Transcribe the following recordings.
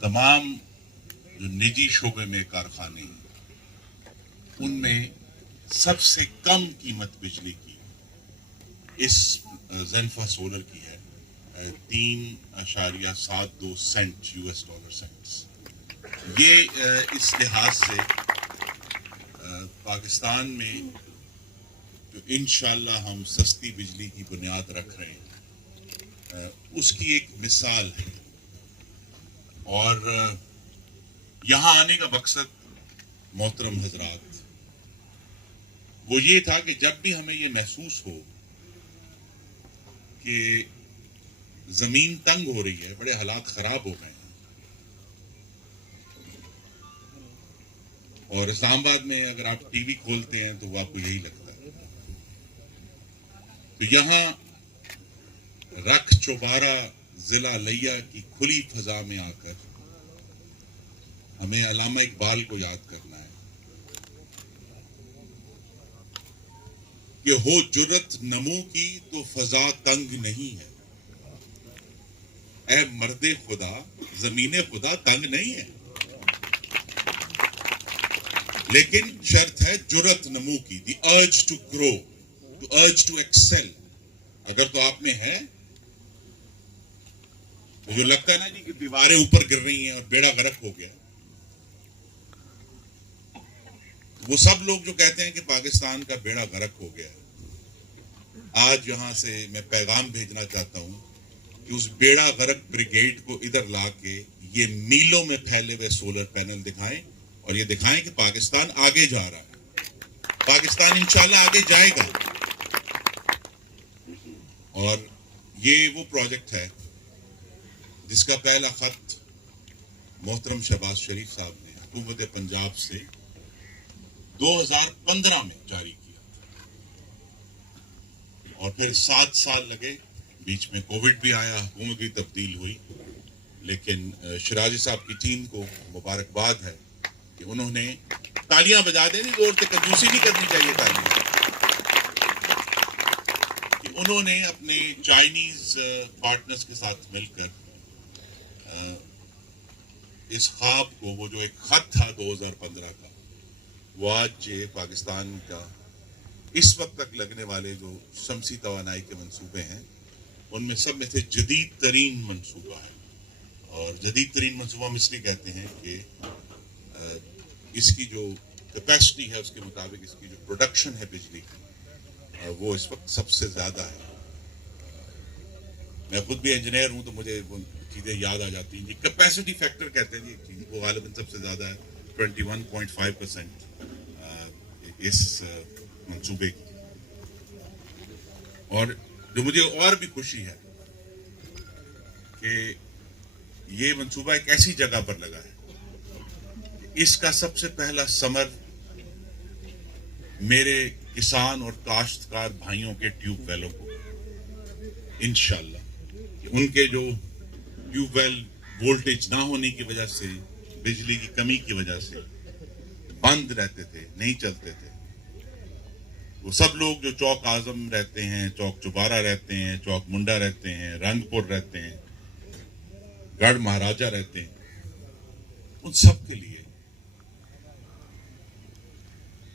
तमाम जो निजी शोबे में कारखाने हैं उनमें सबसे कम कीमत बिजली की इस ज़ेनफ़ा सोलर की है 3.72 सेंट US डॉलर सेंट्स। ये इस लिहाज से पाकिस्तान में जो इंशाअल्लाह हम सस्ती बिजली की बुनियाद रख रहे हैं उसकी एक मिसाल है। और यहाँ आने का मकसद मोहतरम हजरात वो ये था कि जब भी हमें ये महसूस हो कि जमीन तंग हो रही है, बड़े हालात खराब हो गए हैं, और इस्लामाबाद में अगर आप टीवी खोलते हैं तो वो आपको यही लगता है, तो यहाँ रख चौबारा जिला लिया की खुली फजा में आकर हमें अल्लामा इकबाल को याद करना है कि हो जुर्रत नमू की तो फजा तंग नहीं है, ऐ मर्दे खुदा जमीने खुदा तंग नहीं है, लेकिन शर्त है जुर्रत नमू की, the urge to grow, the urge to excel. अगर तो आप में है तो जो लगता है ना जी कि दीवारें ऊपर गिर रही हैं और बेड़ा गर्क हो गया, वो सब लोग जो कहते हैं कि पाकिस्तान का बेड़ा गर्क हो गया, आज यहां से मैं पैगाम भेजना चाहता हूं कि उस बेड़ा गर्क ब्रिगेड को इधर लाके ये मीलों में फैले हुए सोलर पैनल दिखाएं और ये दिखाएं कि पाकिस्तान आगे जा रहा है, पाकिस्तान इंशाल्लाह आगे जाएगा। और ये वो प्रोजेक्ट है जिसका पहला खत मोहतरम शहबाज शरीफ साहब ने हुकूमत पंजाब से 2015 में जारी किया और फिर 7 साल लगे, बीच में कोविड भी आया, हुकूमत भी तब्दील हुई, लेकिन शिराजी साहब की टीम को मुबारकबाद है कि उन्होंने तालियां बजा देनी जोर से, कंजूसी नहीं करनी चाहिए तालियां, कि उन्होंने अपने चाइनीज पार्टनर्स के साथ मिलकर इस ख्वाब को, वो जो एक खत था 2015 का, वो आज पाकिस्तान का इस वक्त तक लगने वाले जो शमसी तवानाई के मंसूबे हैं उनमें सब में से जदीद तरीन मंसूबा है। और जदीद तरीन मंसूबा हम इसलिए कहते हैं कि इसकी जो कैपेसिटी है उसके मुताबिक इसकी जो प्रोडक्शन है बिजली की वो इस वक्त सबसे ज़्यादा है। मैं खुद भी इंजीनियर हूँ तो मुझे वो चीज़ें याद आ जाती हैं जी, कैपेसिटी फैक्टर कहते हैं जी, वो गालिबन सबसे ज़्यादा है 21.5% इस मंसूबे की। और जो मुझे और भी खुशी है कि ये मंसूबा एक ऐसी जगह पर लगा है, इसका सबसे पहला समर मेरे किसान और काश्तकार भाइयों के ट्यूबवेलों को इंशाल्लाह, उनके जो ट्यूबवेल वोल्टेज ना होने की वजह से, बिजली की कमी की वजह से बंद रहते थे, नहीं चलते थे, वो सब लोग जो चौक आजम रहते हैं, चौक चौबारा रहते हैं, चौक मुंडा रहते हैं, रंगपुर रहते हैं, गढ़ महाराजा रहते हैं, उन सब के लिए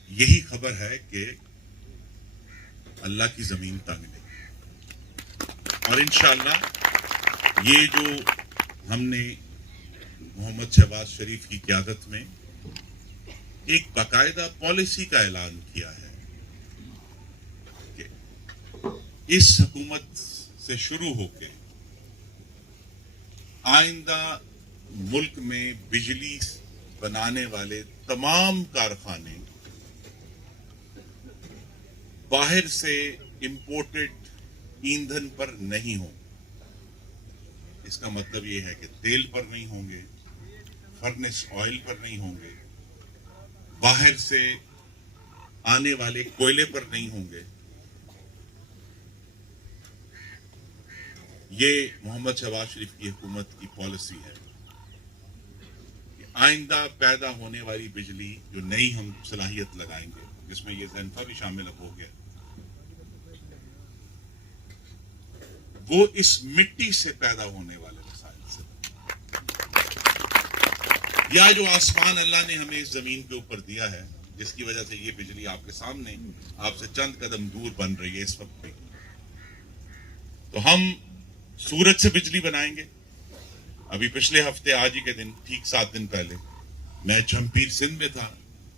यही खबर है कि अल्लाह की जमीन तंग नहीं। और इंशाअल्लाह ये जो हमने मोहम्मद शहबाज शरीफ की क़यादत में एक बाकायदा पॉलिसी का ऐलान किया है कि इस हुकूमत से शुरू होकर आइंदा मुल्क में बिजली बनाने वाले तमाम कारखाने बाहर से इंपोर्टेड ईंधन पर नहीं हों। इसका मतलब ये है कि तेल पर नहीं होंगे, फर्नेस ऑयल पर नहीं होंगे, बाहर से आने वाले कोयले पर नहीं होंगे। ये मोहम्मद शहबाज शरीफ की हुकूमत की पॉलिसी है कि आइंदा पैदा होने वाली बिजली जो नई हम सलाहियत लगाएंगे, जिसमें ये ज़ेनफ़ा भी शामिल अब हो गया, वो इस मिट्टी से पैदा होने वाले वसाइल से, या जो आसमान अल्लाह ने हमें इस जमीन के ऊपर दिया है, जिसकी वजह से ये बिजली आपके सामने आपसे चंद कदम दूर बन रही है इस वक्त पे, तो हम सूरज से बिजली बनाएंगे। अभी पिछले हफ्ते आज ही के दिन ठीक 7 दिन पहले मैं जमपीर सिंध में था,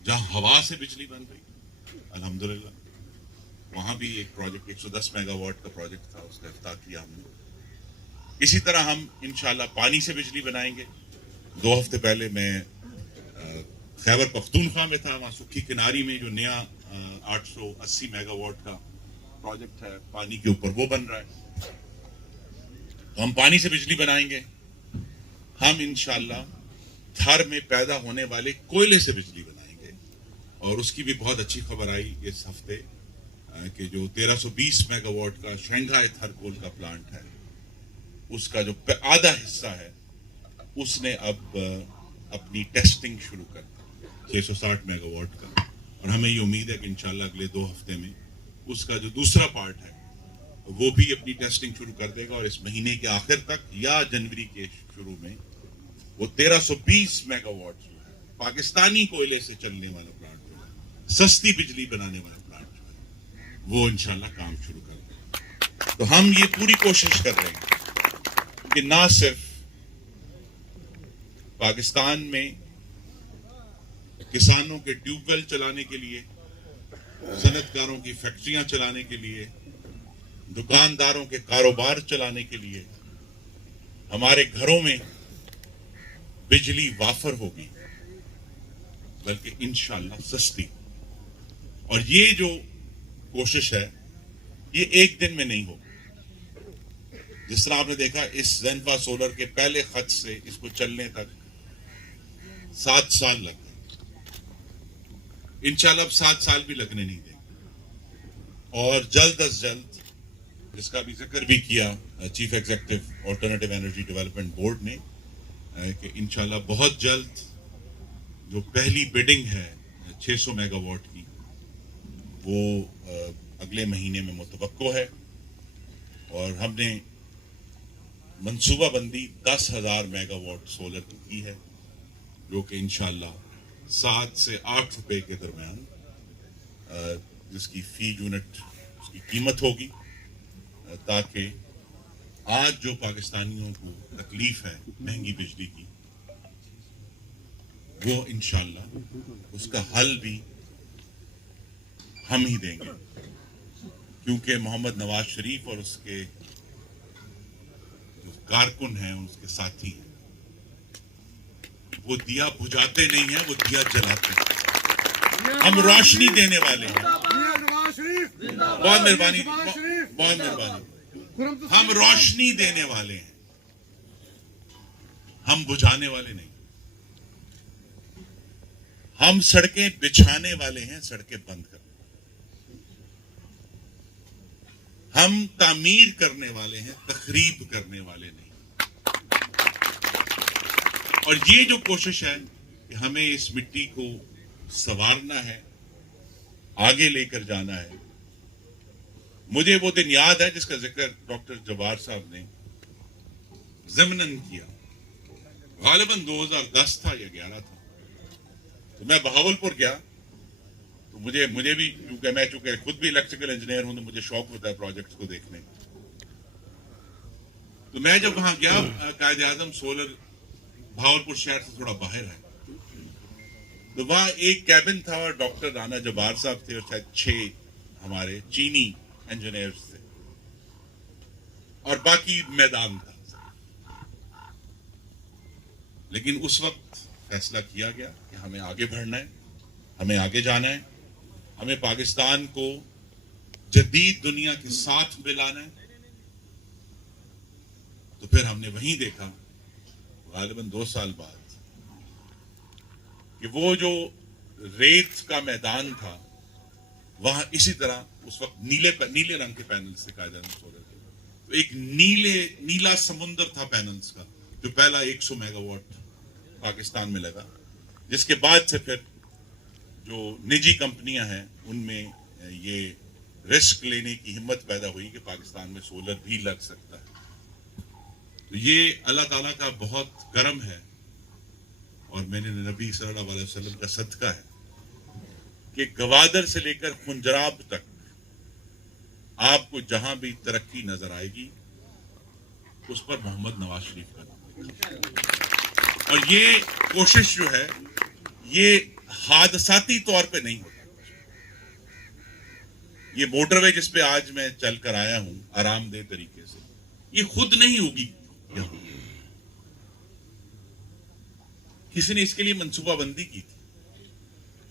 जहां हवा से बिजली बन रही, अल्हम्दुलिल्लाह। वहां भी एक प्रोजेक्ट 110 मेगावाट का प्रोजेक्ट था, उसका इफ्ताह किया हमने। इसी तरह हम इंशाल्लाह पानी से बिजली बनाएंगे। 2 हफ्ते पहले मैं खैबर पख्तूनख्वा में था, वहाँ सुखी किनारी में जो नया 880 मेगावाट का प्रोजेक्ट है पानी के ऊपर, वो बन रहा है। तो हम पानी से बिजली बनाएंगे। हम इंशाल्लाह थर में पैदा होने वाले कोयले से बिजली बनाएंगे। और उसकी भी बहुत अच्छी खबर आई इस हफ्ते कि जो 1320 मेगावाट का शंघाई थर कोल का प्लांट है, उसका जो आधा हिस्सा है उसने अब अपनी टेस्टिंग शुरू कर दी 660 मेगावाट का। और हमें ये उम्मीद है कि इंशाल्लाह अगले 2 हफ्ते में उसका जो दूसरा पार्ट है वो भी अपनी टेस्टिंग शुरू कर देगा, और इस महीने के आखिर तक या जनवरी के शुरू में वो 1320 मेगावाट जो है पाकिस्तानी कोयले से चलने वाला प्लांट जो है, सस्ती बिजली बनाने वाला प्लांट जो है, वो इंशाल्लाह काम शुरू कर देगा। तो हम ये पूरी कोशिश कर रहे हैं कि ना सिर्फ पाकिस्तान में किसानों के ट्यूबवेल चलाने के लिए, सनतकारों की फैक्ट्रियां चलाने के लिए, दुकानदारों के कारोबार चलाने के लिए, हमारे घरों में बिजली वाफर होगी, बल्कि इंशाल्लाह सस्ती। और ये जो कोशिश है ये एक दिन में नहीं होगी। जिस तरह आपने देखा इस ज़ेनफा सोलर के पहले खत से इसको चलने तक 7 साल लग गए। इंशाल्लाह अब 7 साल भी लगने नहीं देंगे। और जल्द अज जल्द, जिसका भी जिक्र भी किया chief executive alternative energy development board ने, कि इंशाल्लाह बहुत जल्द जो पहली बिडिंग है 600 मेगावाट की, वो अगले महीने में मुतवक्को है। और हमने मंसूबाबंदी 10,000 मेगावाट सोलर की है, जो कि इंशाल्लाह 7 से 8 रुपए के दरमियान जिसकी फी यूनिट उसकी कीमत होगी, ताकि आज जो पाकिस्तानियों को तकलीफ है महंगी बिजली की, वो इंशाल्लाह उसका हल भी हम ही देंगे। क्योंकि मोहम्मद नवाज शरीफ और उसके जो कारकुन हैं, उसके साथी हैं, वो दिया बुझाते नहीं है, वो दिया जलाते हैं। हम रोशनी देने वाले हैं। बहुत मेहरबानी, बहुत मेहरबानी। हम रोशनी देने वाले हैं, हम बुझाने वाले नहीं। हम सड़कें बिछाने वाले हैं, सड़कें बंद करने। हम तामीर करने वाले हैं, तखरीब करने वाले नहीं। और ये जो कोशिश है कि हमें इस मिट्टी को संवारना है, आगे लेकर जाना है। मुझे वो दिन याद है जिसका जिक्र डॉक्टर जब्बार साहब ने ज़िमनन किया। गालिबन 2010 था या 11 था। तो मैं बहावलपुर गया, तो मुझे भी, क्योंकि मैं चूंकि खुद भी इलेक्ट्रिकल इंजीनियर हूं, तो मुझे शौक होता है प्रोजेक्ट्स को देखने। तो मैं जब वहां गया, कायदे आजम सोलर बहावलपुर शहर से थोड़ा बाहर है, तो वहां एक कैबिन था और डॉक्टर राना जब्बार साहब थे और शायद 6 हमारे चीनी इंजीनियर्स थे, और बाकी मैदान था। लेकिन उस वक्त फैसला किया गया कि हमें आगे बढ़ना है, हमें आगे जाना है, हमें पाकिस्तान को जदीद दुनिया के साथ मिलाना है। तो फिर हमने वहीं देखा गालिबन 2 साल बाद कि वो जो रेत का मैदान था, वहां इसी तरह उस वक्त नीले रंग के पैनल्स थे कायदे सोलर के। तो एक नीला समुंदर था पैनल्स का, जो पहला 100 मेगावाट पाकिस्तान में लगा, जिसके बाद से फिर जो निजी कंपनियां हैं उनमें ये रिस्क लेने की हिम्मत पैदा हुई कि पाकिस्तान में सोलर भी लग सकता है। तो ये अल्लाह ताला का बहुत करम है। और मैंने नबी सल्लल्लाहु अलैहि वसल्लम का सदका है कि गवादर से लेकर खुंजराब तक आपको जहां भी तरक्की नजर आएगी उस पर मोहम्मद नवाज शरीफ का नाम लिखा। और ये कोशिश जो है ये हादसाती तौर पे नहीं होता। ये मोटरवे जिस पे आज मैं चल कर आया हूं आरामदेह तरीके से, ये खुद नहीं होगी। किसी ने इसके लिए मंसूबाबंदी की थी,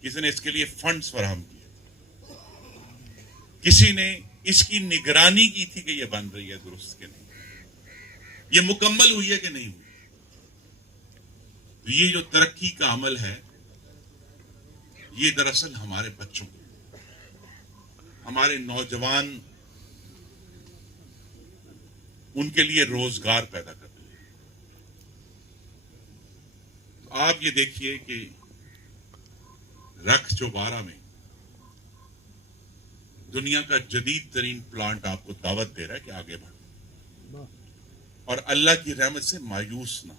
किसी ने इसके लिए फंड्स फराहम किए, किसी ने इसकी निगरानी की थी कि ये बन रही है दुरुस्त के नहीं, ये मुकम्मल हुई है कि नहीं हुई। तो ये जो तरक्की का अमल है ये दरअसल हमारे बच्चों को, हमारे नौजवान, उनके लिए रोजगार पैदा कर रही है। तो आप ये देखिए कि रख चौबारा में दुनिया का जदीद तरीन प्लांट आपको दावत दे रहा है कि आगे बढ़ो और अल्लाह की रहमत से मायूस ना,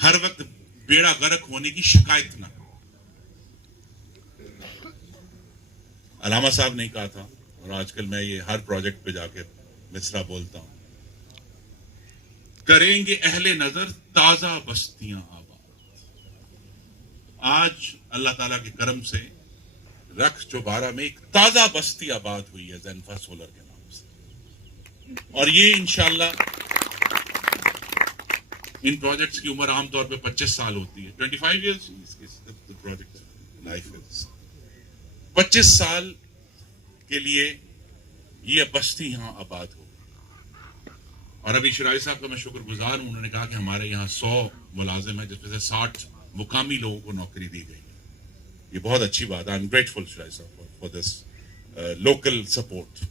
हर वक्त बेड़ा गर्क होने की शिकायत ना। अलामा साहब ने कहा था और आजकल मैं ये हर प्रोजेक्ट पे जाके मिसरा बोलता हूं, करेंगे अहले नजर ताजा बस्तियां आबाद। आज अल्लाह ताला के करम से रख चौबारा में एक ताजा बस्ती आबाद हुई है ज़ेनफा सोलर के नाम से। और ये इंशाल्लाह इन प्रोजेक्ट्स की उम्र आमतौर पे 25 साल होती है, 25 इयर्स इसकी प्रोजेक्ट लाइफ है। 25 साल के लिए ये बस्ती यहां आबाद हो। और अभी शिराजी साहब का मैं शुक्रगुजार हूं, उन्होंने कहा कि हमारे यहाँ 100 मुलाजिम है जिसमें से 60 मुकामी लोगों को नौकरी दी गई है। ये बहुत अच्छी बात है। आई एम ग्रेटफुल शिराजी साहब फॉर दिस लोकल सपोर्ट।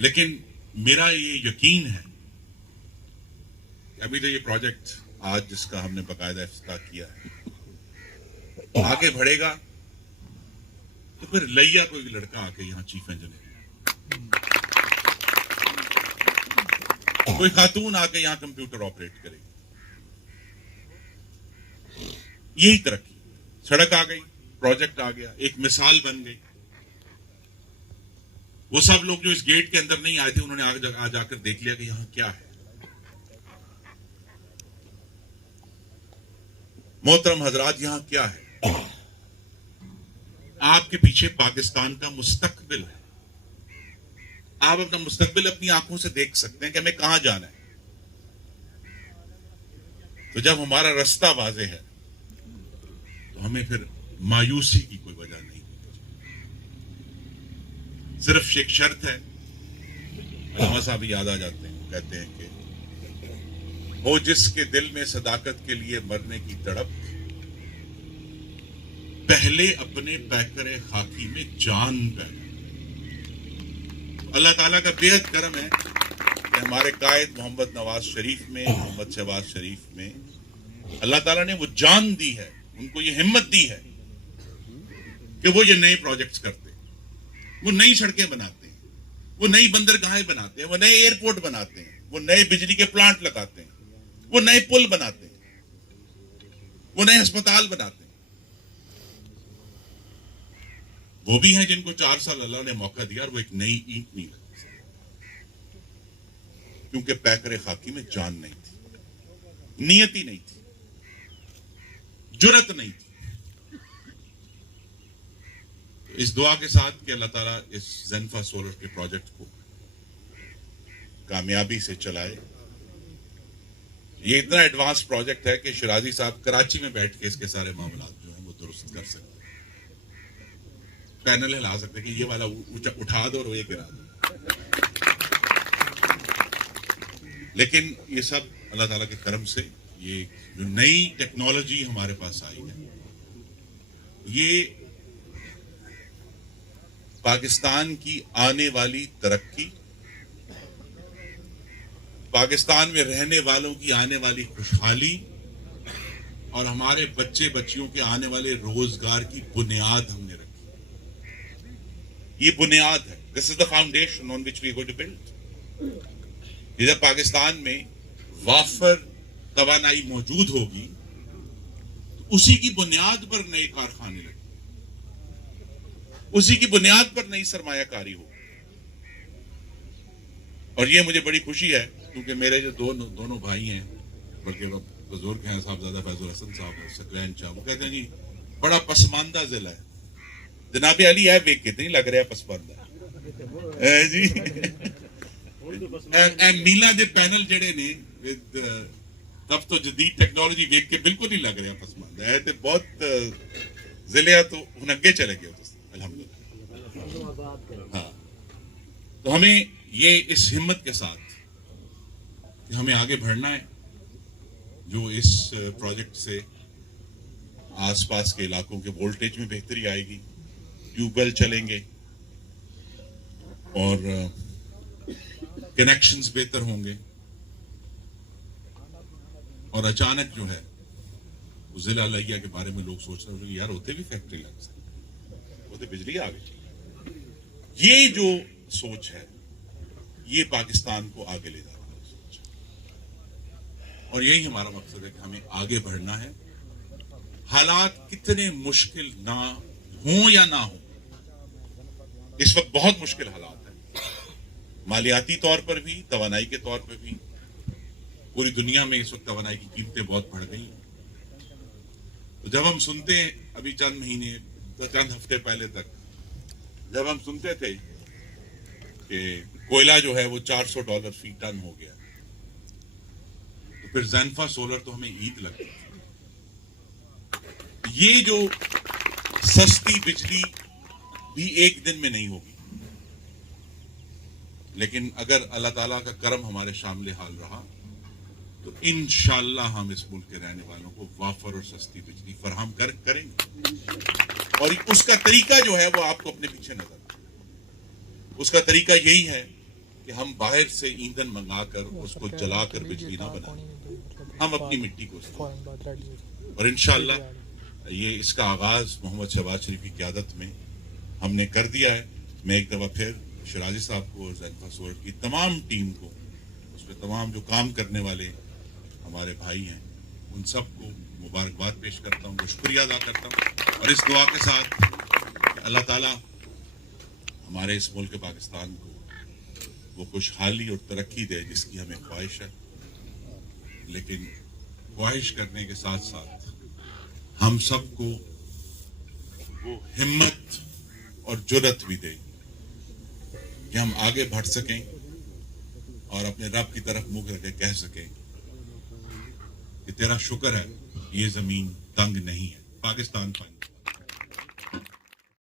लेकिन मेरा ये यकीन है कि अभी तो ये प्रोजेक्ट आज जिसका हमने बाकायदा इफ्तिताह किया है, आगे बढ़ेगा तो फिर लैया कोई लड़का आके यहाँ चीफ इंजीनियर, कोई खातून आके यहाँ कंप्यूटर ऑपरेट करेगी। यही तरक्की, सड़क आ गई, प्रोजेक्ट आ गया, एक मिसाल बन गई। वो सब लोग जो इस गेट के अंदर नहीं आए थे उन्होंने आज आकर देख लिया कि यहां क्या है। मोहतरम हजरात, यहां क्या है? आपके पीछे पाकिस्तान का मुस्तकबिल है। आप अपना मुस्तकबिल अपनी आंखों से देख सकते हैं कि हमें कहां जाना है। तो जब हमारा रास्ता वाज़ेह है तो हमें फिर मायूसी की कोई वजह नहीं। सिर्फ एक शर्त है, अलामा साहब याद आ जाते हैं, कहते हैं कि वो जिसके दिल में सदाकत के लिए मरने की तड़प, पहले अपने पैकरे खाकी में जान पैदा। अल्लाह ताला का बेहद करम है कि हमारे कायद मोहम्मद नवाज शरीफ में, मोहम्मद शहबाज शरीफ में अल्लाह ताला ने वो जान दी है, उनको ये हिम्मत दी है कि वो ये नए प्रोजेक्ट्स करते हैं, वो नई सड़कें बनाते हैं, वो नई बंदरगाहें बनाते हैं, वो नए एयरपोर्ट बनाते हैं, वो नए बिजली के प्लांट लगाते हैं, वो नए पुल बनाते हैं, वो नए अस्पताल बनाते हैं। वो भी हैं जिनको 4 साल अल्लाह ने मौका दिया और वो एक नई ईंट नहीं लगा सकते, क्योंकि पैकरे खाकी में जान नहीं थी, नियत ही नहीं थी, जुर्रत नहीं थी। इस दुआ के साथ कि अल्लाह ताला इस ज़ेनफा सोलर के प्रोजेक्ट को कामयाबी से चलाए। ये इतना एडवांस प्रोजेक्ट है कि शिराजी साहब कराची में बैठ के इसके सारे मामलात जो हैं वो दुरुस्त कर सकते हैं। पैनल हिला सकते हैं कि ये वाला उठा दो और ये गिरा दो। लेकिन ये सब अल्लाह ताला के करम से, ये जो नई टेक्नोलॉजी हमारे पास आई है, ये पाकिस्तान की आने वाली तरक्की, पाकिस्तान में रहने वालों की आने वाली खुशहाली और हमारे बच्चे बच्चियों के आने वाले रोजगार की बुनियाद हमने रखी। ये बुनियाद है। This is the foundation on which we go to build. کہ جب پاکستان میں وافر توانائی موجود ہوگی تو اسی کی بنیاد پر نئے کارخانے لگیں، اسی کی بنیاد پر نئی سرمایہ کاری ہو. اور یہ مجھے بڑی خوشی ہے کیونکہ میرے جو دونوں بھائی ہیں، بلکہ بزرگ ہیں صاحبزادہ فیض الحسن صاحب اور سکلین صاحب، وہ کہتے ہیں جی بڑا پسماندہ ضلع ہے. جناب علی ہے ویک کتنی لگ رہا ہے پسماندہ جی. میلا دے پینل جڑے نے تب تو جدید ٹیکنالوجی ویک کے بالکل نہیں لگ رہا پسماندہ ہے. تو بہت ضلع تو ہن اگے چلے گئے الحمدللہ. ہاں، تو ہمیں یہ اس ہمت کے ساتھ کہ ہمیں آگے بڑھنا ہے، جو اس پروجیکٹ سے آس پاس کے علاقوں کے وولٹیج میں بہتری آئے گی، ٹیوب ویل چلیں گے اور کنیکشنز بہتر ہوں گے. اور اچانک جو ہے ضلع لہیا کے بارے میں لوگ سوچ رہے ہیں یار ہوتے بھی فیکٹری لگ سکتی، ہوتے بجلی آ گئی. یہ جو سوچ ہے یہ پاکستان کو آگے لے جاتا ہے اور یہی ہمارا مقصد ہے کہ ہمیں آگے بڑھنا ہے. حالات کتنے مشکل نہ ہوں یا نہ ہوں، اس وقت بہت مشکل حالات ہیں، مالیاتی طور پر بھی، توانائی کے طور پر بھی. پوری دنیا میں اس وقت توانائی کی قیمتیں بہت بڑھ گئی ہیں. تو جب ہم سنتے ہیں ابھی چند ہفتے پہلے تک جب ہم سنتے تھے کہ کوئلہ جو ہے وہ $400 فی ٹن ہو گیا، تو پھر زینفا سولر تو ہمیں عید لگتی تھی. یہ جو سستی بجلی بھی ایک دن میں نہیں ہوگی، لیکن اگر اللہ تعالیٰ کا کرم ہمارے شامل حال رہا تو انشاءاللہ ہم اس ملک کے رہنے والوں کو وافر اور سستی بجلی فراہم کریں گے. اور اس کا طریقہ جو ہے وہ آپ کو اپنے پیچھے نظر آئے. اس کا طریقہ یہی ہے کہ ہم باہر سے ایندھن منگا کر اس کو جلا کر بجلی نہ بنائیں، ہم اپنی مٹی کو استعمال. اور انشاءاللہ یہ اس کا آغاز محمد شہباز شریف کی قیادت میں ہم نے کر دیا ہے. میں ایک دفعہ پھر شیرازی صاحب کو اور زینفا سولر کی تمام ٹیم کو، اس میں تمام جو کام کرنے والے ہمارے بھائی ہیں، ان سب کو مبارکباد پیش کرتا ہوں، شکریہ ادا کرتا ہوں. اور اس دعا کے ساتھ کہ اللہ تعالیٰ ہمارے اس ملک پاکستان کو وہ خوشحالی اور ترقی دے جس کی ہمیں خواہش ہے، لیکن خواہش کرنے کے ساتھ ساتھ ہم سب کو وہ ہمت اور جرأت بھی دے کہ ہم آگے بڑھ سکیں اور اپنے رب کی طرف منہ کر کے کہہ سکیں کہ تیرا شکر ہے یہ زمین تنگ نہیں ہے. پاکستان